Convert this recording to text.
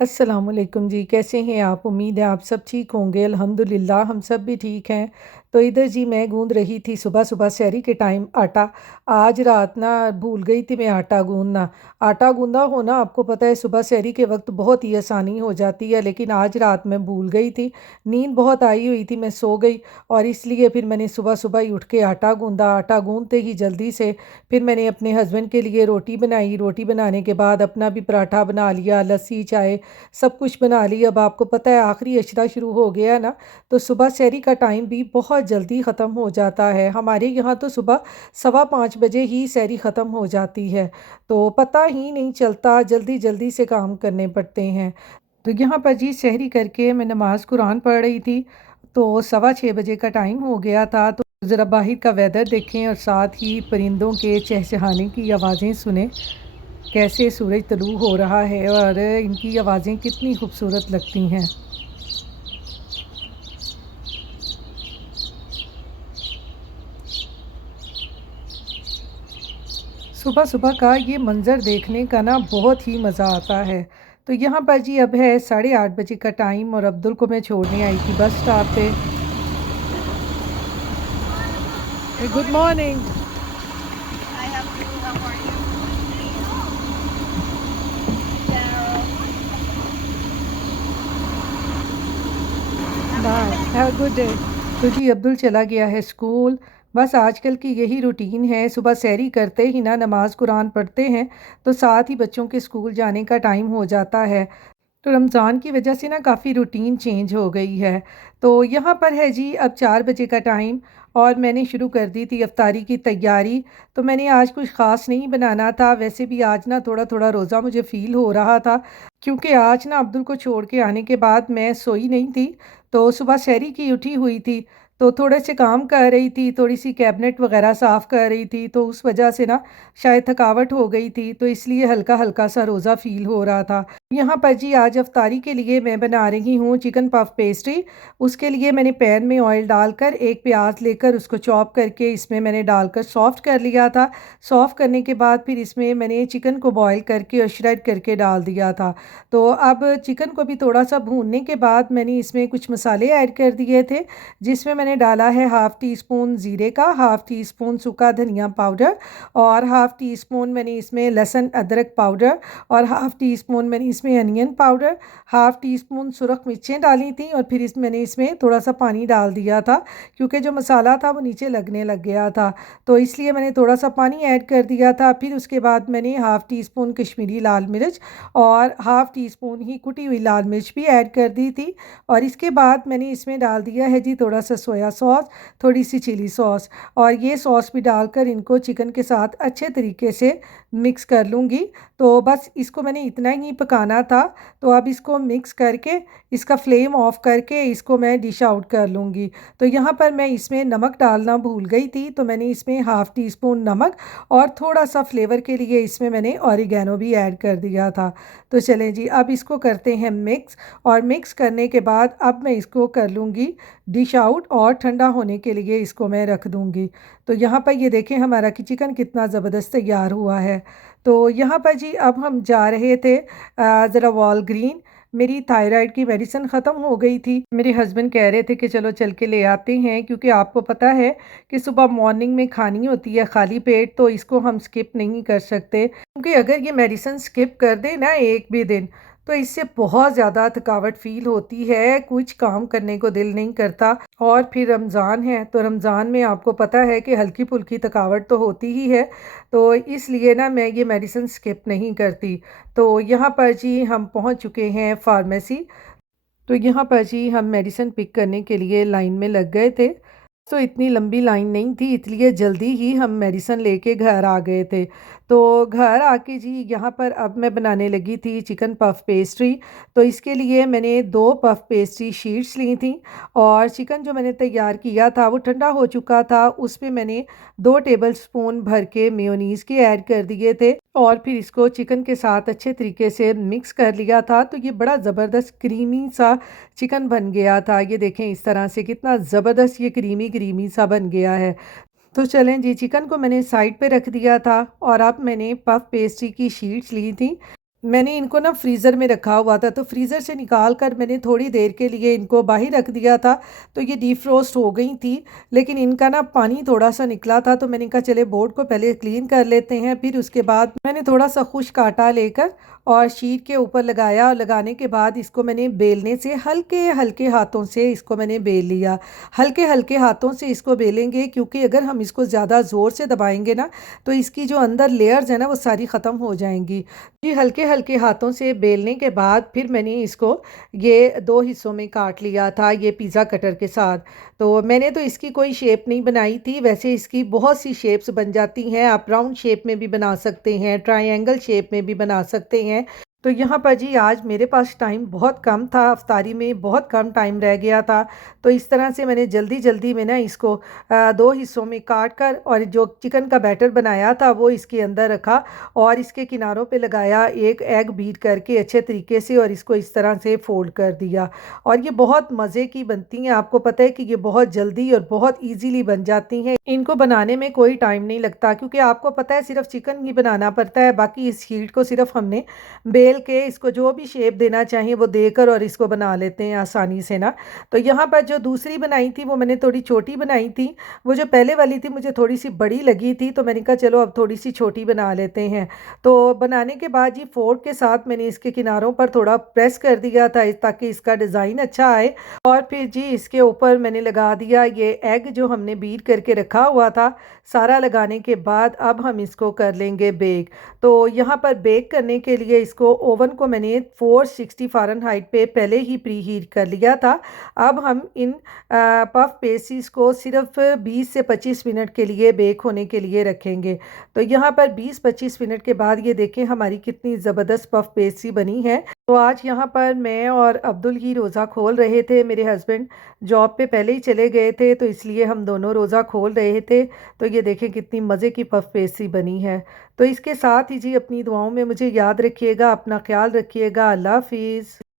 अस्सलामुअलैकुम जी, कैसे हैं आप? उम्मीद है आप सब ठीक होंगे। अल्हम्दुलिल्लाह हम सब भी ठीक हैं। तो इधर जी मैं गूँध रही थी सुबह-सुबह सहरी के टाइम आटा। आज रात ना भूल गई थी मैं आटा गूँधना। आटा गूँधा हो ना, आपको पता है सुबह सहरी के वक़्त बहुत ही आसानी हो जाती है, लेकिन आज रात मैं भूल गई थी। नींद बहुत आई हुई थी, मैं सो गई और इसलिए फिर मैंने सुबह-सुबह ही उठ के आटा गूँधा। आटा गूँधते ही जल्दी से फिर मैंने अपने हस्बैंड के लिए रोटी बनाई। रोटी बनाने के बाद अपना भी पराठा बना लिया, लस्सी, चाय सब कुछ बना ली। अब आपको पता है आखिरी अशरा शुरू हो गया ना, तो सुबह सहरी का टाइम भी बहुत जल्दी ख़त्म हो जाता है। हमारे यहाँ तो सुबह 5:15 बजे ही सहरी ख़त्म हो जाती है, तो पता ही नहीं चलता, जल्दी-जल्दी से काम करने पड़ते हैं। तो यहाँ पर जी सहरी करके मैं नमाज़ कुरान पढ़ रही थी, तो 6:15 बजे का टाइम हो गया था। तो ज़रा बाहर का वेदर देखें और साथ ही परिंदों के चहचहाने की आवाज़ें सुनें। कैसे सूरज तलू हो रहा है और इनकी आवाज़ें कितनी खूबसूरत लगती हैं। सुबह-सुबह का ये मंज़र देखने का ना बहुत ही मज़ा आता है। तो यहाँ पर जी अब है 8:30 बजे का टाइम और अब्दुल को मैं छोड़ने आई थी बस स्टॉप पे। Good morning. I have to for you. So, have a good bye, day. Have a good day. तो जी अब्दुल चला गया है स्कूल। बस आजकल की यही रूटीन है, सुबह सहरी करते ही ना नमाज़ कुरान पढ़ते हैं, तो साथ ही बच्चों के स्कूल जाने का टाइम हो जाता है। तो रमज़ान की वजह से ना काफ़ी रूटीन चेंज हो गई है। तो यहाँ पर है जी अब 4 बजे का टाइम और मैंने शुरू कर दी थी इफ्तारी की तैयारी। तो मैंने आज कुछ ख़ास नहीं बनाना था, वैसे भी आज ना थोड़ा-थोड़ा रोज़ा मुझे फ़ील हो रहा था, क्योंकि आज ना अब्दुल को छोड़ के आने के बाद मैं सोई नहीं थी, तो सुबह सहरी की उठी हुई थी, तो थोड़े से काम कर रही थी, थोड़ी-सी कैबिनेट वग़ैरह साफ़ कर रही थी, तो उस वजह से ना शायद थकावट हो गई थी, तो इसलिए हल्का-हल्का सा रोज़ा फ़ील हो रहा था। यहाँ पर जी आज इफ्तारी के लिए मैं बना रही हूँ चिकन पफ पेस्ट्री। उसके लिए मैंने पैन में ऑयल डालकर एक प्याज लेकर उसको चॉप करके इसमें मैंने डालकर सॉफ़्ट कर लिया था। सॉफ़्ट करने के बाद फिर इसमें मैंने चिकन को बॉयल करके और श्रेड करके डाल दिया था। तो अब चिकन को भी थोड़ा-सा भूनने के बाद मैंने इसमें कुछ मसाले ऐड कर दिए थे, जिसमें मैंने डाला है हाफ़ टी स्पून ज़ीरे का, हाफ़ टी स्पून सूखा धनिया पाउडर और हाफ़ टी स्पून मैंने इसमें लहसुन अदरक पाउडर और हाफ़ टी स्पून मैंने इसमें onion powder, half teaspoon सुरख मिर्चें डाली थी और फिर मैंने इसमें थोड़ा-सा पानी डाल दिया था, क्योंकि जो मसाला था वो नीचे लगने लग गया था। तो इसलिए मैंने थोड़ा-सा पानी ऐड कर दिया था। फिर उसके बाद मैंने हाफ़ टी स्पून कश्मीरी लाल मिर्च और हाफ़ टी स्पून ही कुटी हुई लाल मिर्च भी ऐड कर दी थी और इसके बाद मैंने इसमें डाल दिया है जी थोड़ा-सा सोया सॉस, थोड़ी-सी चिली सॉस और ये सॉस भी डालकर इनको चिकन के साथ अच्छे तरीके से मिक्स कर लूँगी। तो बस इसको मैंने इतना ही पकाना था। तो अब इसको मिक्स करके इसका फ्लेम ऑफ करके इसको मैं डिश आउट कर लूँगी। तो यहाँ पर मैं इसमें नमक डालना भूल गई थी, तो मैंने इसमें हाफ़ टी स्पून नमक और थोड़ा-सा फ्लेवर के लिए इसमें मैंने ऑरिगैनो भी ऐड कर दिया था। तो चलें जी अब इसको करते हैं मिक्स और मिक्स करने के बाद अब मैं इसको कर लूँगी डिश आउट और ठंडा होने के लिए इसको मैं रख दूँगी। तो यहाँ पर ये देखें हमारा कि चिकन कितना ज़बरदस्त तैयार हुआ है। तो यहाँ पर जी अब हम जा रहे थे ज़रा वॉलग्रीन। मेरी थायराइड की मेडिसिन ख़त्म हो गई थी। मेरे हस्बैंड कह रहे थे कि चलो चल के ले आते हैं, क्योंकि आपको पता है कि सुबह मॉर्निंग में खानी होती है खाली पेट, तो इसको हम स्किप नहीं कर सकते, क्योंकि अगर ये मेडिसिन स्किप कर दें ना एक भी दिन, तो इससे बहुत ज़्यादा थकावट फ़ील होती है, कुछ काम करने को दिल नहीं करता। और फिर रमज़ान है, तो रमज़ान में आपको पता है कि हल्की-फुल्की थकावट तो होती ही है, तो इसलिए ना मैं ये मेडिसिन स्किप नहीं करती। तो यहाँ पर जी हम पहुँच चुके हैं फार्मेसी। तो यहाँ पर जी हम मेडिसिन पिक करने के लिए लाइन में लग गए थे। तो इतनी लंबी लाइन नहीं थी, इसलिए जल्दी ही हम मेडिसिन लेके घर आ गए थे। तो घर आके जी यहाँ पर अब मैं बनाने लगी थी चिकन पफ पेस्ट्री। तो इसके लिए मैंने 2 पफ पेस्ट्री शीट्स ली थी और चिकन जो मैंने तैयार किया था वो ठंडा हो चुका था। उसमें मैंने 2 टेबलस्पून भर के मेयोनीज़ के ऐड कर दिए थे और फिर इसको चिकन के साथ अच्छे तरीके से मिक्स कर लिया था। तो ये बड़ा ज़बरदस्त क्रीमी सा चिकन बन गया था। ये देखें इस तरह से कितना ज़बरदस्त ये क्रीमी क्रीमी सा बन गया है। तो चलें जी चिकन को मैंने साइड पे रख दिया था और अब मैंने पफ पेस्ट्री की शीट्स ली थी। मैंने इनको ना फ्रीज़र में रखा हुआ था, तो फ्रीज़र से निकाल कर मैंने थोड़ी देर के लिए इनको बाहर रख दिया था, तो ये डीफ्रोस्ट हो गई थी। लेकिन इनका ना पानी थोड़ा-सा निकला था, तो मैंने कहा चले बोर्ड को पहले क्लीन कर लेते हैं, फिर उसके बाद मैंने थोड़ा-सा खुश्क आटा लेकर और शीट के ऊपर लगाया और लगाने के बाद इसको मैंने बेलने से हल्के-हल्के हाथों से इसको मैंने बेल लिया। हल्के-हल्के हाथों से इसको बेलेंगे, क्योंकि अगर हम इसको ज़्यादा ज़ोर से दबाएँगे ना, तो इसकी जो अंदर लेयर्स हैं ना, वो सारी ख़त्म हो जाएँगी। जी, हल्के-हल्के हाथों से बेलने के बाद फिर मैंने इसको ये 2 हिस्सों में काट लिया था, ये पिज़्ज़ा कटर के साथ। तो मैंने तो इसकी कोई शेप नहीं बनाई थी, वैसे इसकी बहुत सी शेप्स बन जाती हैं। आप राउंड शेप में भी बना सकते हैं, ट्रायंगल शेप में भी बना सकते हैं। तो यहाँ पर जी आज मेरे पास टाइम बहुत कम था, इफ्तारी में बहुत कम टाइम रह गया था, तो इस तरह से मैंने जल्दी-जल्दी में ना इसको 2 हिस्सों में काट कर और जो चिकन का बैटर बनाया था वो इसके अंदर रखा और इसके किनारों पे लगाया, एक एग बीट करके अच्छे तरीके से और इसको इस तरह से फ़ोल्ड कर दिया। और ये बहुत मज़े की बनती हैं, आपको पता है कि ये बहुत जल्दी और बहुत ईज़िली बन जाती हैं। इनको बनाने में कोई टाइम नहीं लगता, क्योंकि आपको पता है सिर्फ़ चिकन ही बनाना पड़ता है, बाकी इस शीट को सिर्फ़ हमने बेल के इसको जो भी शेप देना चाहिए वो देकर और इसको बना लेते हैं आसानी से ना। तो यहाँ पर जो दूसरी बनाई थी वो मैंने थोड़ी छोटी बनाई थी, वो जो पहले वाली थी मुझे थोड़ी-सी बड़ी लगी थी, तो मैंने कहा चलो अब थोड़ी-सी छोटी बना लेते हैं। तो बनाने के बाद जी फ़ोर्क के साथ मैंने इसके किनारों पर थोड़ा प्रेस कर दिया था ताकि इसका डिज़ाइन अच्छा आए और फिर जी इसके ऊपर मैंने लगा दिया ये एग जो हमने बीट करके रखा हुआ था। सारा लगाने के बाद अब हम इसको कर लेंगे बेक। तो यहाँ पर बेक करने के लिए इसको ओवन को मैंने 460 फ़ारेनहाइट पे पहले ही प्री हीट कर लिया था। अब हम इन पफ पेस्ट्रीज़ को सिर्फ़ 20 से 25 मिनट के लिए बेक होने के लिए रखेंगे। तो यहाँ पर 20-25 मिनट के बाद ये देखें हमारी कितनी ज़बरदस्त पफ पेस्ट्री बनी है। तो आज यहाँ पर मैं और अब्दुल ही रोज़ा खोल रहे थे, मेरे हस्बैंड जॉब पे पहले ही चले गए थे, तो इसलिए हम दोनों रोज़ा खोल रहे थे। तो ये देखें कितनी मज़े की पफ पेस्ट्री बनी है। तो इसके साथ ही जी अपनी दुआओं में मुझे याद रखिएगा, अपना ख़्याल रखिएगा। अल्लाह हाफ़िज़।